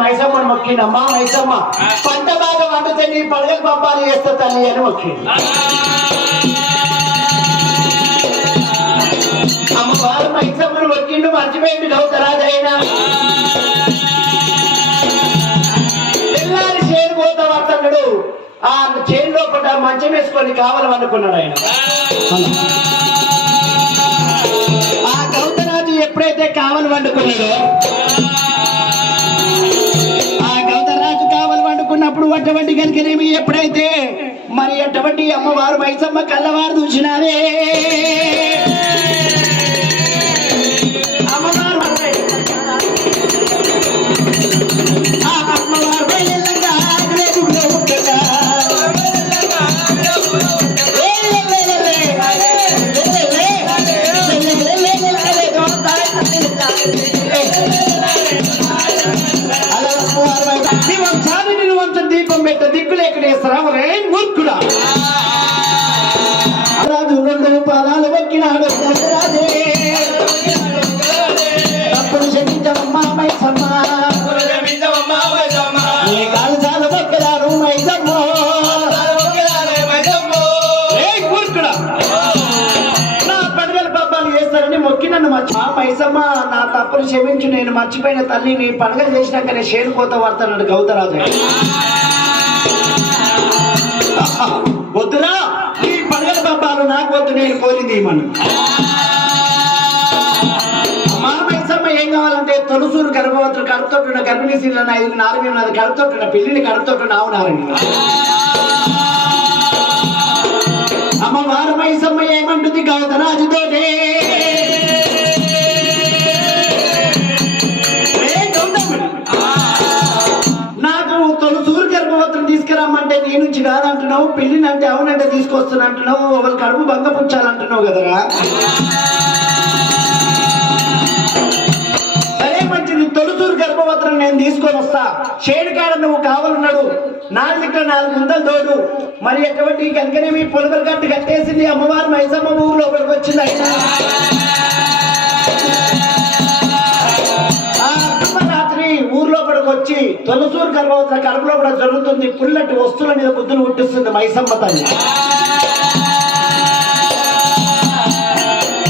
మైసమ్మని మొక్కిండమ్మా మైసమ్మ పంట బాగా వండితే నీ పడగలు పంపాలి చేస్తా తల్లి అని మొక్కింది. అమ్మవారు మైసమ్మను మొక్కిండు మర్చిపోయింది గౌతరాజైనా ఎల్లారి చేను పోతా వస్తున్నాడు. ఆ చేను లోపల మంచం వేసుకొని కావాలని అనుకున్నాడు ఆయన. ఆ గౌతరాజు ఎప్పుడైతే కావాలి వండుకున్నాడో అప్పుడు అటువంటి కలిగినవి ఎప్పుడైతే మరి అటువంటి అమ్మవారు మైసమ్మ కళ్ళవారు చూసినావే అమ్మవారు దీపం పెట్ట దిక్కులు ఎక్కడేస్తారా మూర్ఖుడా రాజు రెండు పాదాలు మొక్కినాడు రాజే అప్పుడు క్షమించవమ్మా మైసమ్మ నీ కాలు చాలు మొక్కదారు మైసమ్మ మూర్ఖుడా నా పండుగల పబ్బాలు చేస్తారని మొక్కి నన్ను మైసమ్మ నా తప్పులు క్షమించు నేను మర్చిపోయిన తల్లి నీ పండుగలు చేసినాక నేను చేరుకోత పడతాడు గౌతరాజు. వద్దురా ఈ పండుగల పబ్బాలు నాకు వద్దు నేను కోరింది మనం. మా మైసమ్మ ఏం కావాలంటే తొలుసూరు గర్భవతులు కడుపుతోటున్న గర్భిణీ శీలను 5 నాలుగు ఉన్నది కడుపుతోటున్న పిల్లిని కడుపుతోటున్న ఆవు నారని అమ్మవారు మైసమ్మ ఏమంటుంది గౌతరాజుతోటే తీసుకురమ్మంటే నీ నుంచి కాదంటున్నావు పెళ్లిని అంటే అవునంటే తీసుకొస్తున్నా అంటున్నావు ఒకరు కడుపు బంగ పుచ్చాలంటున్నావు కదరా. సరే మంచిది తొలుసూరు గర్భవతులను నేను తీసుకొని వస్తా షేడుకాడ నువ్వు కావాలన్నాడు 4 ముందలు తోడు మరి ఎటువంటి కనుకనే మీ పొలకలు కట్టు కట్టేసింది అమ్మవారు మైసమ్మ ఊరు లోపలికి వచ్చింది. అయినా ఊర్లో వచ్చి తొలసూరు గర్భవతుల కడుపులో కూడా జరుగుతుంది. పుల్లటి వస్తువుల మీద బుద్ధులు పుట్టిస్తుంది మైసమ్మ తల్లి.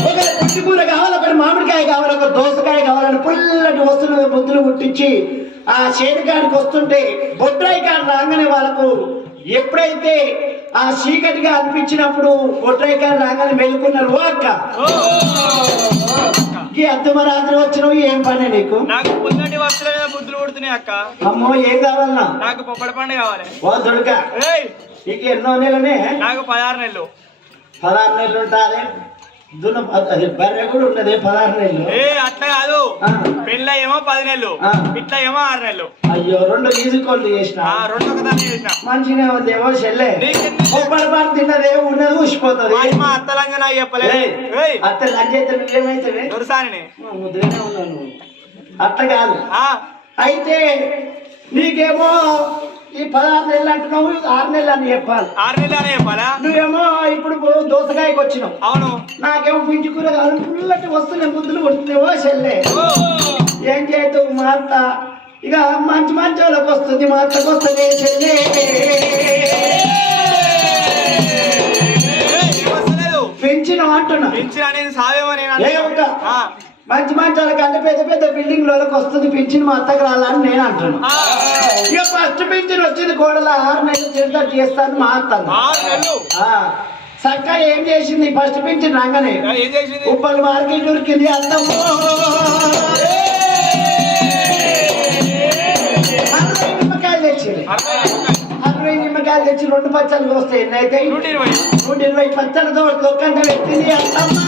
ఒక పుట్టికూర కావాలి, ఒకటి మామిడికాయ కావాలి, ఒక దోసకాయ కావాలని పుల్లటి వస్తువుల మీద బుద్ధులు పుట్టించి ఆ చేతికాడికి వస్తుంటే బొడ్రాయి కాడ రాగానే వాళ్ళకు ఎప్పుడైతే ఆ చీకటిగా అనిపించినప్పుడు బొడ్రాయి కాడ రాగానే మెలుకున్నారు. ఓ అక్క ఈ అద్దమరాత్రి వచ్చినావు ఏం పని నీకు? నాకు పుల్లటి వస్త్రాల బుద్ధులు పుడుతున్నాయి అక్క. అమ్మో ఏం కావాలన్నా? నాకు పొప్పడి పండు కావాలి. ఓ దొడక నీకు ఎన్నో నెలనే? నాకు 16 నెలలు. 16 నెలలు ఉంటుంది బర్రె కూడా ఉన్నది 16 నెలలు. అట్లా కాదు, పెళ్ళ ఏమో 10 నెలలు, ఇట్లా ఏమో 6 నెలలు. అయ్యో 2 ఈజుకోళ్ళు చేసిన 2 ఒకదాన్ని చేసిన మంచిగా ఉంది. ఏమో చెల్లె పొప్పడి పండు తిన్నదే ఉన్నది ఊసిపోతుంది. మా అత్తలంగా నాకు చెప్పలేదు. అత్త లంచైతే నువ్వేమైతే దొరసాని ముద్రనే ఉన్నాను. అట్లా కాదు అయితే నీకేమో ఈ 16 నెలలు అంటున్నావు 6 నెలలు అని చెప్పాలి. 6 నెలలు అని చెప్పాలా? నువ్వేమో ఇప్పుడు దోసకాయకి వచ్చినావు. అవును. నాకేమో పిండి కూర కావాలి, పుల్లటి వస్తువులే బుద్ధులు కొడుతున్నావో చెల్లె. ఏం చేద్దావు మా అత్త ఇక మంచి మంచి వాళ్ళకి వస్తుంది, మా అత్తకు వస్తుంది చెల్లె. పెంచిన అంటున్నా మంచి మంచి వాళ్ళకి అంటే పెద్ద పెద్ద బిల్డింగ్ వాళ్ళకి వస్తుంది పింఛన్, మా అత్తకు రాలని నేను అంటున్నా. ఇక ఫస్ట్ పింఛన్ వచ్చింది కోడల 6 నెలలు చిరుతట్టు చేస్తాను మా అత్త. చక్క ఏం చేసింది ఫస్ట్ పింఛన్ రాగానే ఉప్పల్ మార్కెట్ ఉరికింది అత్తమ్మ. 60 నిమ్మకాయలు తెచ్చింది. 60 నిమ్మకాయలు తెచ్చి 2 పచ్చళ్ళు వస్తాయి. ఎన్నైతే 120 పచ్చళ్ళతో దొక్కంట పెట్టింది అత్తమ్మ.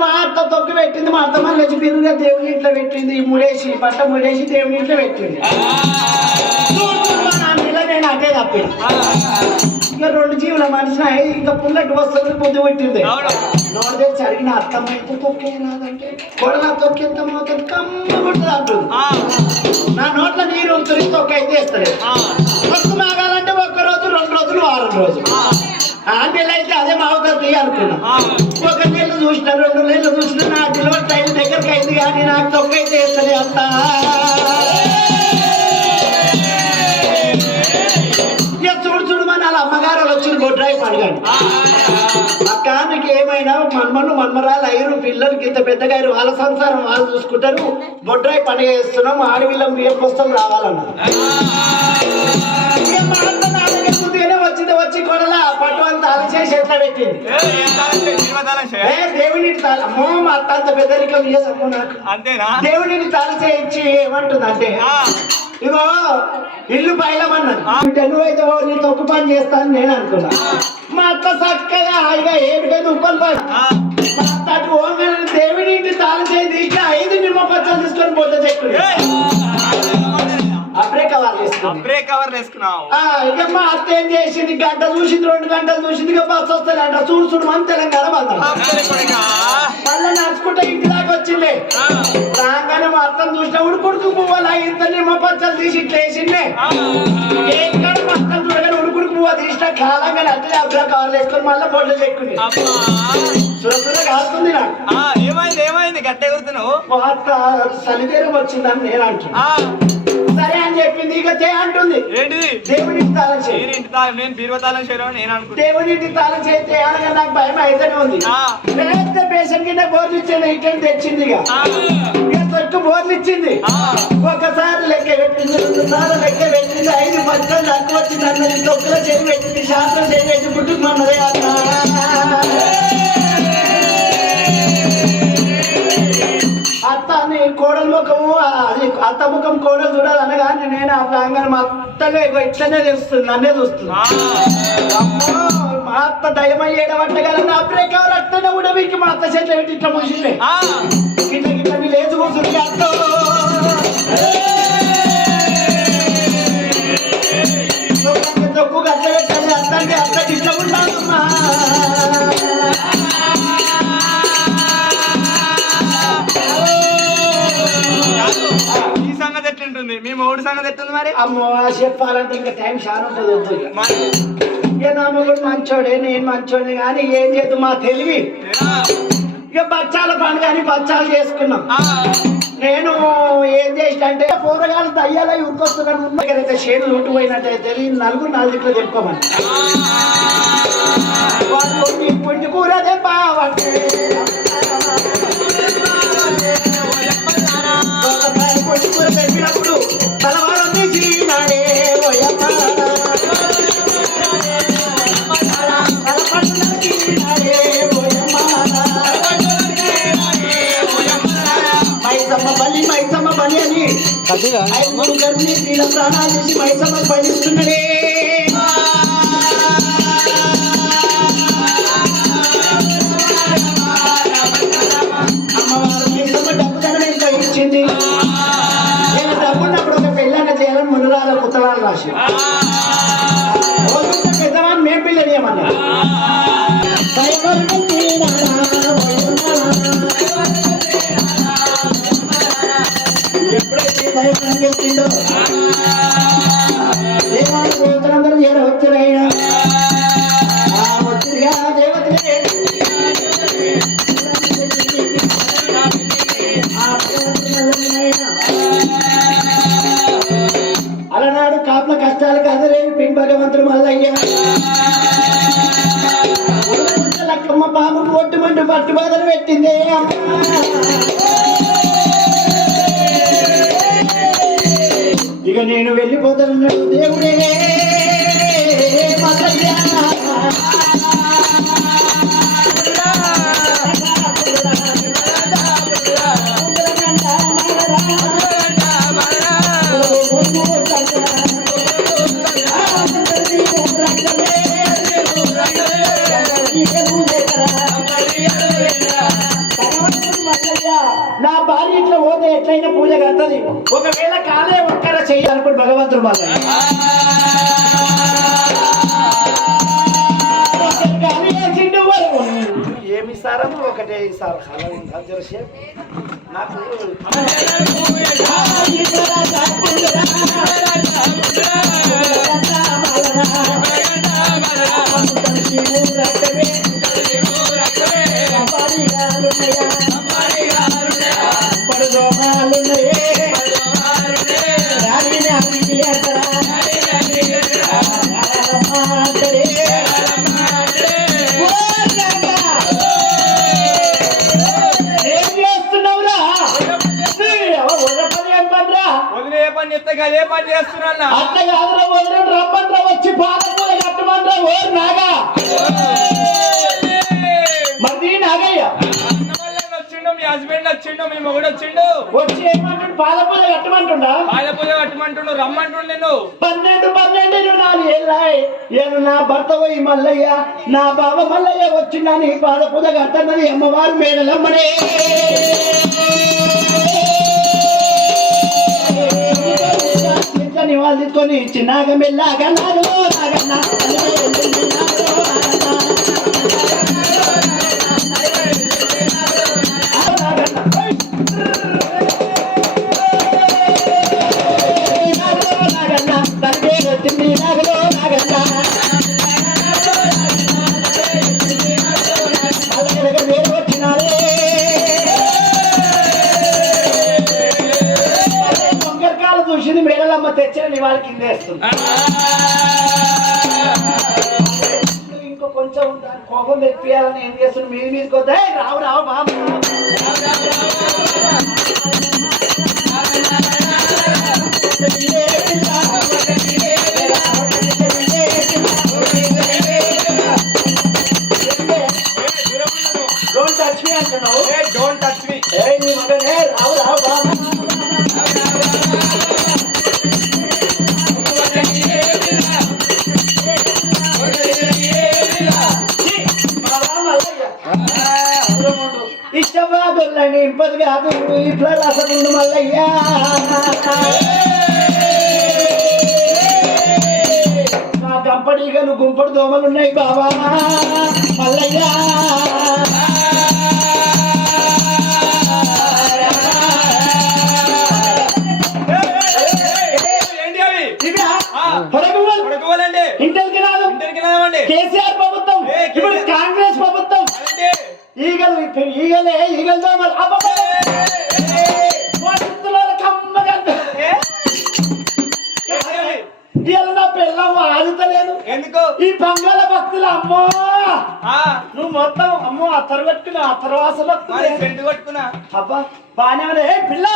మా అత్త తొక్కి పెట్టింది. మా అత్త మళ్ళీ వచ్చి పిల్లగా దేవుని ఇంట్లో పెట్టింది. ముడేసి బట్ట ముడేసి దేవుని ఇంట్లో పెట్టింది. నేను అటే తప్పి ఇంకా 2 జీవుల మనిషి ఇంకా పుల్లటి వస్తుంది పొద్దు పెట్టింది. నోరు తెచ్చి అడిగిన అత్తమ్మ ఎంత తొక్కే రాదంటే కొడలా తొక్కి ఎంత మోతుంది కమ్మ కొడుతుంది అంటుంది. నా నోట్ల నీరు ఉంటుంది తొక్క అయితే వేస్తలేదు. తొక్కు మాగాలంటే 1 రోజు 2 రోజులు వారం రోజులు ఆ నెల అయితే అదే మావుతుంది అనుకున్నా. ఒక నెల చూసిన 2 నెలలు చూసిన నా డెలివరీ టైం దగ్గరికి అయింది కానీ నాకు తొక్కైతే వేస్తలే అంత. ఇక చూడు మన వాళ్ళ అమ్మగారు వచ్చింది బొడ్రాయి పండుగని. అక్క నీకు ఏమైనా మన్మరాలు అయ్యారు, పిల్లలకి ఇంత పెద్దగా అయ్యారు, వాళ్ళ సంసారం వాళ్ళు చూసుకుంటారు, బొడ్రాయి పండుగ చేస్తున్నాం, ఆడవిళ్ళం కోసం రావాలన్నారు. వచ్చి కొడలా పట్టు అంత అలచేసి ఎట్లా పెట్టింది దేవుని అమ్మో మా అత్త అంత పెద్దరికం చేసమ్మో నాకు అంతేనా. దేవుడిని తలచేయించి ఏమంటుంది అంటే ఇగో ఇల్లు బయలమన్నాను, నువ్వైతే నీ తప్పు పని చేస్తాను నేను అనుకున్నా. మా అత్త చక్కగా హాయిగా ఏడుకైతే ఉప్పని పని మా అత్త అటు ఓంగని దేవుడి ఇంటి తాళచేయి తీసి 5 నిమ్మ పచ్చలు తీసుకొని పొద్దు చెక్కు అబ్రే కవర్ వేసుకున్నావు. ఇక మా అత్త ఏం చేసింది, గంట చూసింది 2 గంటలు చూసింది, ఇక బస్సు వస్తాడంట చూడు మన తెలంగాణ మళ్ళీ నడుచుకుంటే ఇంటి దాకా వచ్చిండే. రాగానే మా అత్తను చూసిన ఉడుకుడుకు పువ్వాలా ఇంత నిమ్మ పచ్చలు తీసి ఇట్లా వేసిండే. ఎక్కడ మా అత్తను చూడగానే ఉడుకుడుకు పువ్వ తీసిన కాలంగా అట్లే అబ్రా కవర్లు వేసుకొని మళ్ళీ పొడ్లు చెక్కుంది. సురసుగా కాస్తుంది నాకు. ఏమైంది గట్ట ఎగురుతున్నావు? మా అత్త చలివేరం వచ్చిందని నేను అంటున్నా. సరే అని చెప్పింది. ఇక అంటుంది దేవుడింటి తాళం చేయి. నేను బీరువతాళం చేయను నేను అనుకుంటా. దేవుడింటి తాళం చేస్తే అనగా నాకు భయం అయితేనే ఉంది. పెద్ద పేషెంట్ కింద బోర్లు ఇచ్చింది, ఇట్లా తెచ్చింది. ఇక తొక్కు బోర్లు ఇచ్చింది. ఒకసారి లెక్క పెట్టింది, 2 సార్లు లెక్క పెట్టింది, 5 పచ్చలు తక్కువ వచ్చింది అన్నది. తొక్కులో చేయి పెట్టింది, శాస్త్రం చేయి పెట్టి పుట్టుకున్నదే అత్త కోడల ముఖము అత్త ముఖం కోడలు చూడాలి అనగానే నేను ఆ ప్రాంగణ మా అత్తగా ఇట్లనే తెలుస్తుంది, నన్నే చూస్తుంది. మా అత్త దయమయ్యేడబట్ట కదా నా బ్రేక్ ఎవరు అట్టనే కూడా మీకు మా అత్త చేతిలో పెట్టి ఇట్లా మూసిండే గిట్ల గిట్ల మీ లేచి కూర్చుంది. అత్త తక్కువ అట్ట పెట్టాలి, అత్తంటే అత్తకి ఇట్లా ఉండాలమ్మా. మీ మూడు సంగతి ఎట్టుంది మరి? అమ్మో చెప్పాలంటే ఇంకా టైం చాలా ఉంటుంది. ఇక నా మొగుడు మంచోడే, నేను మంచోడే, కానీ ఏం చేద్దు మా తెలివి. ఇక బచ్చాల పండుగ అని బచ్చాలు చేసుకున్నాం. నేను ఏం చేసిన అంటే కూరగాయలు దయ్యాల ఉరికొస్తున్నాను. ఉన్నకైతే చేతులు ఉండిపోయినట్టయితే 4 దిక్కులు చెప్పుకోమని వాళ్ళు పుండి కూర తెంపావంటే పుండి కూర తెంపినప్పుడు తలవారం తీసినాడే మైసమ్మ బలి అని 5 గర్భిణీ స్త్రీల ప్రాణాలు చేసి మైసమ్మ బలిస్తున్నాడే. అమ్మవారు మైసమ్మ డబ్బు ధనం ఎంత ఇచ్చింది. నేను డబ్బున్నప్పుడు ఒక పెళ్ళన్న చేయాలని మునురాల పుత్తలాలు రాసి పెద్దవాన్ని మేము పిల్లని ఏమన్నా ఎప్పుడైతే భయపడంగా వచ్చిందో దేవాలు దేవతలందరూ వచ్చారైనా వచ్చిందిగా దేవతలే అలనాడు కాపుల కష్టాలకు అదరేవి పిన్ భగవంతుడు మల్లయ్య లక్కమ్మ పాము ఒట్టుమంటూ పట్టు బాధలు పెట్టిందే. ఇక నేను వెళ్ళిపోతానన్నాడు దేవుడే మల్లయ్య. నా భార్య ఇట్లా పోతే ఎట్లయినా పూజ కడుతుంది. ఒకవేళ కాలే ఒక్కర చెయ్యాలనుకోండి భగవంతుడు మళ్ళీ ఏమి ఇస్తారో ఒకటే ఇస్తారు. నాకు రక్తమే అంబాడిగాలున్నయా పడుదోమాలున్నయే రాణిని అమ్మికి ఎత్తరా అంటరే ఏం చేస్తున్నావురా ఏం పనిరా వదిలే ఏ పని చెప్తే అదే పని చేస్తున్నా అట్ట కాదురా వదిలేడు రమ్మంటారా వచ్చి పాలపూల కట్టమంటారా ఓరు నాగా మరి నాగయ్య వచ్చిండు మీ హస్బెండ్ వచ్చిండు మీ మొగుడు వచ్చిండు వచ్చి ఏమంటాడు పాలపూల కట్టమంటుండా పాలపూజ కట్టమంటుండు రమ్మంటుండు నేను 12 ఏళ్ళు నా భర్త పోయి మల్లయ్య నా బావ మల్లయ్య వచ్చిందని పాలపూల కట్టన్నది అమ్మవారు మేడలమ్మనే వాళ్ళు తీసుకొని చిన్నగా మెల్లగా నాగలో నాగన్న చూసింది మేడలమ్మ తెచ్చిన నివాళ కింద వేస్తుంది ఇంకో కొంచెం కోపం తెప్పియాలని ఏం చేస్తుంది మీది మీదకి వద్దా రావు రావు బాబు డోంట్ టచ్ మీ అంటున్నావు డోంట్ టచ్ మీ నీ మగనే రావు రావు బాబు ఇష్టవాదుల్లని ఇంపది కాదు ఇట్లా రసముండు మల్లయ్యా నా గంపడీగలు గుంపడు దోమలున్నాయి బాబా మల్లయ్యా ఇంటర్కి రాదు కేసీఆర్ ప్రభుత్వం ఇప్పుడు కాంగ్రెస్ ప్రభుత్వం ఈగలు ఈగలే ఈగలు దోమలు ఇలా నా పిల్లం ఆగుతలేదు ఎందుకు ఈ బంగాళ భక్తులు అమ్మో నువ్వు మొత్తం అమ్మో అత్తరు పెట్టుకున్నా అత్తరు వాసన సెంటు కొట్టుకున్నా అబ్బా బానే ఉంది ఏ పిల్ల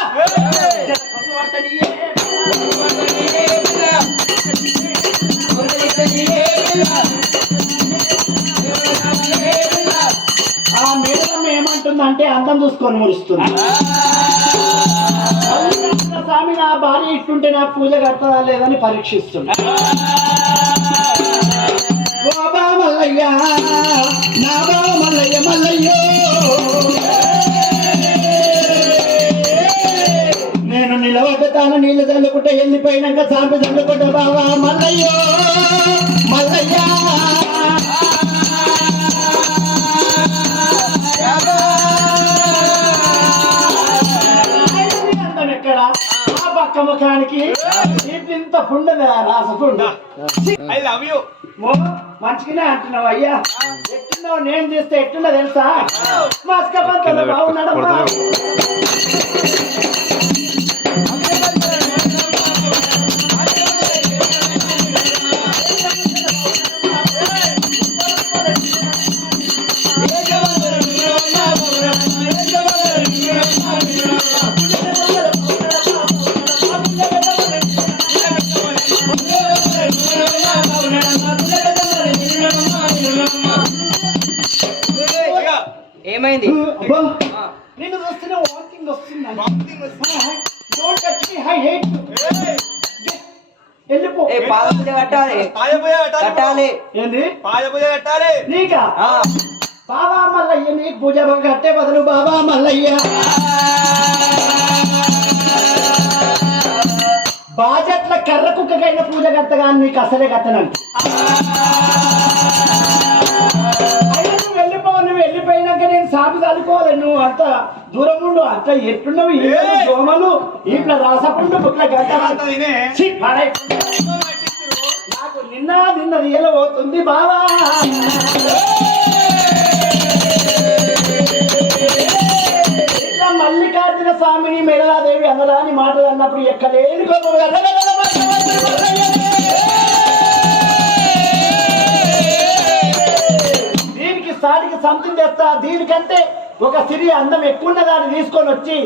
ఆ మేడలమ్మ ఏమంటుందంటే అందం చూసుకొని మురుస్తుంది స్వామి నా భార్య ఇట్టుంటే నాకు పూజ కడతదా లేదని పరీక్షిస్తుంది బాబా మల్లయ్య నా బాబా మల్లయ్య మల్లయ్యో నేను నిలవతాను నీళ్ళు చల్లుకుంటే వెళ్ళిపోయినాక చాంపి చల్లుకుంటా బాబా మల్లయ్యో మల్లయ్య ఎక్కడ ఆ పక్క ముఖానికి ఇంత పుండదా రాసపుండ ఐ లవ్ యూ మంచిగానే అంటున్నావు అయ్యా ఎట్టున్నావు నేను చేస్తే ఎట్టున్నా తెలుసా మస్కపంతలో బాగున్నాడమ్మా ఏమైంది నిన్ను చూస్తేనే వాకింగ్ వస్తుంది వెళ్ళిపో పాదపూజ కట్టాలి కట్టాలి ఏంది పాదపూజ కట్టాలి నీకా బాబా మల్లయ్య నీకు పూజ కట్టే బదులు బాబా మల్లయ్య బాజట్ల కర్ర కుక్కకైనా పూజ కట్టగా నీకు అసలే కట్టనండి నువ్వు వెళ్ళిపో నువ్వు వెళ్ళిపోయినాక నేను సాగు చదువుకోవాలి నువ్వు అంత దూరం ఉండు అంత ఎట్టున్నావు దోమలు ఇట్లా రాసపుండు ఇట్లా గంట నాకు నిన్నది ఎలా పోతుంది బావా ఇట్లా మల్లికార్జున స్వామిని మేళాదేవి అనరాని మాటలు అన్నప్పుడు ఎక్కలేని కోపం దీనికి సాటికి సంథింగ్ తెస్తా దీనికంటే ఒక సిరి అందం ఎక్కువ దాన్ని తీసుకొని వచ్చి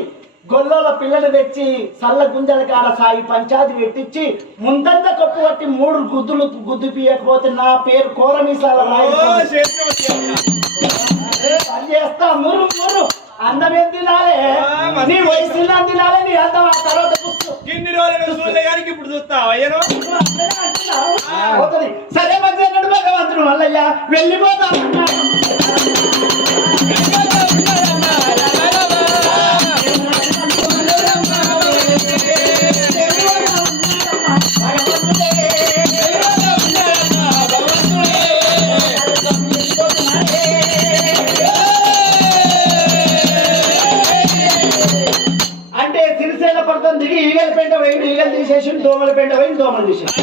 గొల్లలో పిల్లలు తెచ్చి సల్ల గుంజల కాడ సాగి పంచాయతీ పెట్టించి ముందంతా కప్పు పట్టి 3 గుద్దులు గుద్దు పీయకపోతే నా పేరు కోరమీసాల పని చేస్తా మురు అందం ఏం తినాలే నీ వయసు తినాలే నీ అందం ఆ తర్వాత ఇన్ని రోజులు చూడలే కానీ ఇప్పుడు చూస్తావు అయ్యను సరే మంచి భగవంతుడు మల్లయ్య వెళ్ళిపోతా అంటే సిరిసేల పడతాం దిగి ఈగల పెంట పోయింది ఈగలు తీసేసి దోమల పెంట పోయింది దోమలు తీసేసి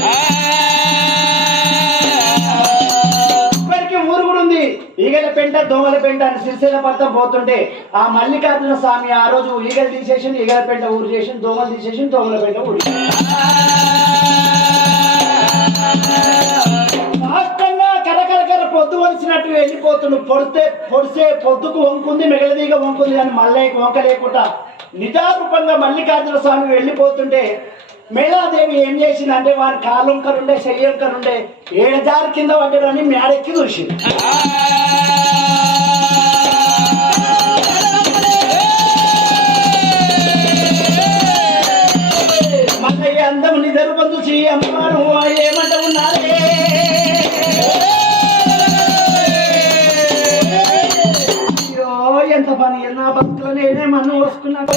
ఇప్పటికీ ఊరు కూడా ఉంది ఈగల పెంట దోమల పెంట అని సిరిసేల పడతాం పోతుంటే ఆ మల్లికార్జున స్వామి ఆ రోజు ఈగలు తీసేసి ఈగల పెంట ఊరు చేసి దోమలు తీసేసి దోమల పెంట ఊరి రాష్ట్రంగా కరకరకర పొద్దు వలిసినట్టు వెళ్ళిపోతుండు పొడిసే పొద్దుకు వంకుంది మిగలదీగ వంకుంది కానీ మల్లయ్యకు వంక లేకుండా నిజారూపంగా మల్లికార్జున స్వామి వెళ్ళిపోతుంటే మేళాదేవి ఏం చేసిందంటే వారి కాలుంకరుండే చెయ్యంకరుండే 7 జారు కింద పడ్డాడని మేడెక్కి చూసింది మల్లయ్య అందం నిజరూపం చూసి అమ్మవారు ఏమంట ఉన్నారే ఎంత పని నా భక్తులు నేనే మన్ను వస్తున్నాను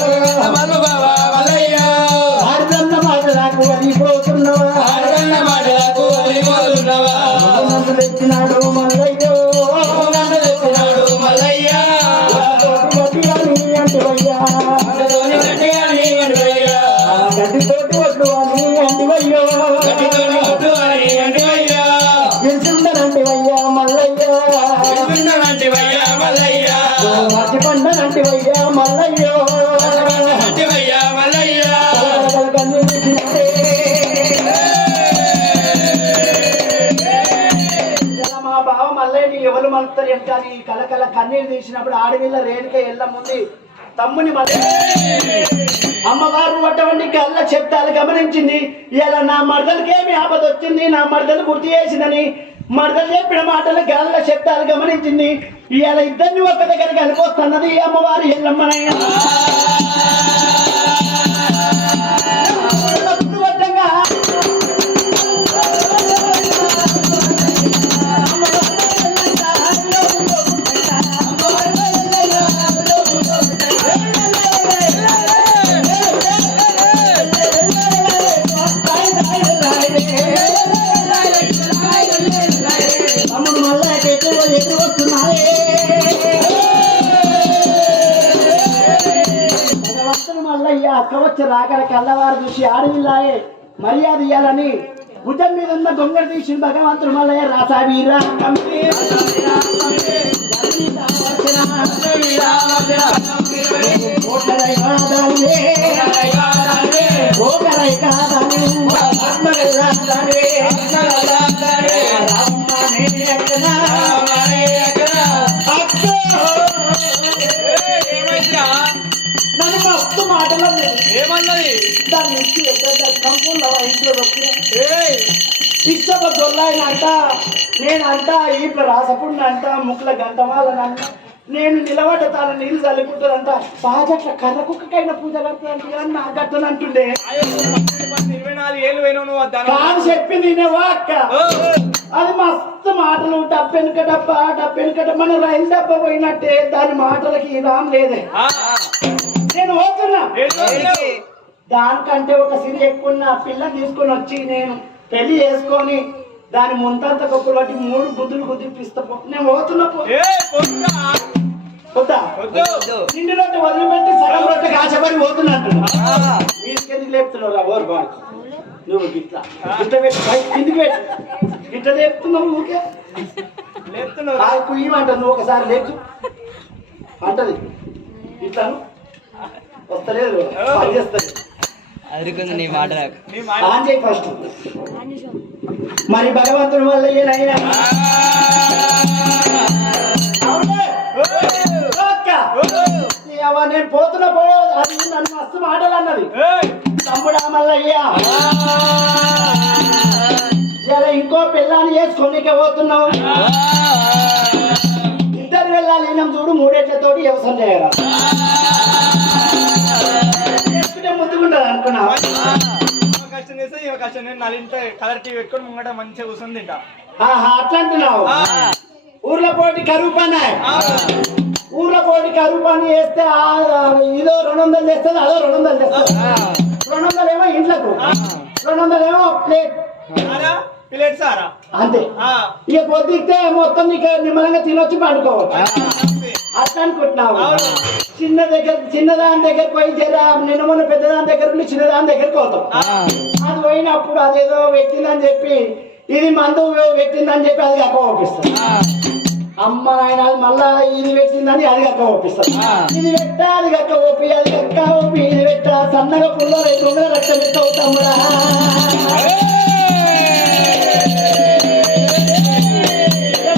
మాటలకు వదిలిపోతున్నావా తెచ్చినాడు మల్లయ్యో గడ్డితోటి వడ్డు అని అంటివయ్యో గెలుచుండనంటివయ్యా మల్లయ్యో మర్చి పండనంటివయ్యా మల్లయ్యో మా బావ మల్లయ్యని ఎవరు మలుపుతారు ఎంత అని కలకల కన్నీరు తీసినప్పుడు ఆడవిల్ల రేణుక ఎల్ల ముందు తమ్ముని అమ్మవారు పట్టవండి కళ్ళ శబ్దాలు గమనించింది ఇలా నా మరదలకేమి ఆపద వచ్చింది నా మరదలు గుర్తు చేసిందని మరదలు చెప్పిన మాటలు గల్ల శబ్దాలు గమనించింది ఇవాళ ఇద్దరిని ఒక దగ్గర కలిపొస్తున్నది అమ్మవారు ఎల్లమ్మనయ్య తమ్ముడు మళ్ళా ఎదురు వస్తున్నారే మల్లయ్య అక్క వచ్చి రాగల కళ్ళవారు చూసి ఆడవిల్లాయే మర్యాద ఇయ్యాలని భుజం మీద ఉన్న గొంగడ తీసి భగవంతుడు మల్లయ్య రాసా వీరా నన్ను మస్తు మాటలు ఏమన్నది దాన్ని ఇచ్చి కంపూర్లో ఇంట్లో పిచ్చబ దొల్లాయనంట నేనంట ఇప్పుడు రాసకుండా ముక్కుల గంటమాలనంట నేను నిలబడ్డ తాను నీళ్ళు చల్లుకుంటానంట బాగట్ల కర్ర కుక్కకైనా పూజ కడతాను అని నా గట్టను అంటుండే 24 ఏళ్ళు పోయినావు నువ్వు కాదు చెప్పింది నేనేవా అక్క అది మస్తు మాటలు డబ్బెనుక మన రైలు డబ్బ పోయినట్టే దాని మాటలకి రామ్ లేదే నేను పోతున్నా దానికంటే ఒక సిరి ఎక్కువ పిల్లని తీసుకొని వచ్చి నేను పెళ్లి చేసుకొని దాని ముంతంత కప్పులు బట్టి 3 బుద్ధులు కుదిపిస్తా నేను పోతున్నా నిండి రొట్టె వదిలిపెట్టి సగం రొట్టె కాచబడి పోతున్నట్టు మీకెందుకు లేపుతున్నావు రా ఓరు బాగా నువ్వు గిట్లా కిందికి పెట్టు ఇట్లా లేపుతున్నావు ఊకే లేపుతున్నావు ఆ కుయ్యమంట నువ్వు ఒకసారి లేచు అంటది ఇట్లాను వస్తలేదు పని చేస్తలేదు అదురుకుంది నీ మాట నాకు. నీ మాట ఆన్ చేయి ఫస్ట్ మరి భగవంతుని వల్ల ఏనైనా అవునే? ఓక్క. నీ అవ్వ నేను పోతున్నా పో అది నన్ను మస్తు మాటలు అన్నది ఏయ్! తమ్ముడా మల్లయ్యా ఇలా ఇంకో పిల్లాన్ని చేసుకొనికే పోతున్నావు ఇద్దరు వెళ్ళాలి నేను చూడు మూడేళ్లతోటి వ్యవసాయం చేయరా చేసుకుంటే ముద్దుకుంటారు అనుకున్నా ఈమె కష్టం చేస్తే ఈమె కష్టం నేను నలింత కలర్ టీవీ పెట్టుకొని ముంగట మంచిగా కూర్చొని తింటా ఆహా అట్లా అంటున్నావు ఊర్లో పోటీ కరువు పని ఊర్లో పోటీ కరువు పని చేస్తే ఇదో 200 చేస్తుంది అదో 200 చేస్తుంది 200 ఏమో ఇంట్లకు 200 ఏమో ప్లేట్ సారా ప్లేట్ సారా అంతే ఇక పొద్దుతే మొత్తం నీకు నిమ్మలంగా తినొచ్చి పండుకోవచ్చు అట్లా అనుకుంటున్నావు చిన్నదాని దగ్గర పోయి నిన్న మొన్న పెద్దదాని దగ్గర ఉండి చిన్నదాని దగ్గరికి పోతాం అది పోయినప్పుడు అదేదో పెట్టిందని చెప్పి ఇది మందు పెట్టిందని చెప్పి అది అక్క పంపిస్తాం అమ్మ ఆయన మళ్ళా ఇది పెట్టిందని అది అక్క పంపిస్తాం ఇది పెట్టా అది అక్క ఓపి అది అక్క ఓపి ఇది పెట్టా సన్నగా పుల్ల రైతు రక్తం పెట్టవు తమ్ముడా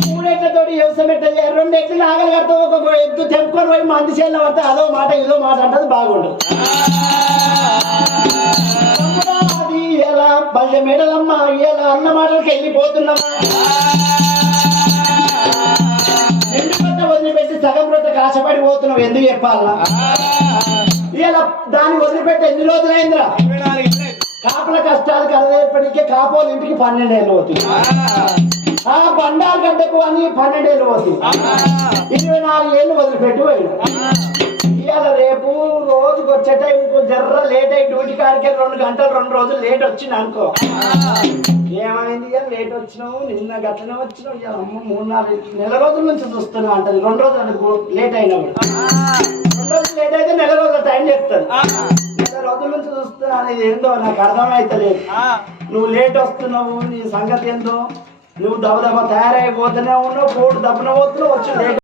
మూడెట్లతోటి వ్యవసాయం పెట్టాలి 2 ఎట్లు ఆగలి కడతా ఒక ఎద్దు తెంపుకొని పోయి మంది చేయాలి పడితే అదో మాట ఇదో మాట అంటే బాగుండదు అది ఎలా బల్య మేడలమ్మ ఇలా అన్న మాటలకి వెళ్ళిపోతున్నామా రెండు కొత్త వదిలిపెట్టి సగం కొత్త కాశపడిపోతున్నావు ఎందుకు చెప్పాలా ఇలా దాన్ని వదిలిపెట్టి ఎన్ని రోజులైందిరా 24 ఏళ్ళు కాపుల కష్టాలు కలదేపటికే కాపోలు ఇంటికి 12 ఏళ్ళు అవుతుంది ఆ బండారు గడ్డకు అని 12 ఏళ్ళు అవుతుంది 24 ఏళ్ళు వదిలిపెట్టి పోయాడు ఇవాళ రేపు రోజుకి వచ్చే టైంకు జర్ర లేట్ అయ్యి డ్యూటీ కాడికి 2 గంటలు 2 రోజులు లేట్ వచ్చింది అనుకో ఏమైంది ఇక లేట్ వచ్చినావు నిన్న గట్లనే వచ్చినావు ఇక అమ్మ 3-4 నెల రోజుల నుంచి చూస్తున్నావు అంటది 2 రోజులు లేట్ అయినప్పుడు 2 రోజులు లేట్ అయితే నెల రోజుల టైం చెప్తాను నెల రోజుల నుంచి చూస్తున్నా అనేది ఏందో నాకు అర్థమైతలేదు నువ్వు లేట్ వస్తున్నావు నీ సంగతి ఏందో నువ్వు దబదబ తయారైపోతూనే ఉన్నావు పోటు దబ్బన పోతున్నావు వచ్చి లేట్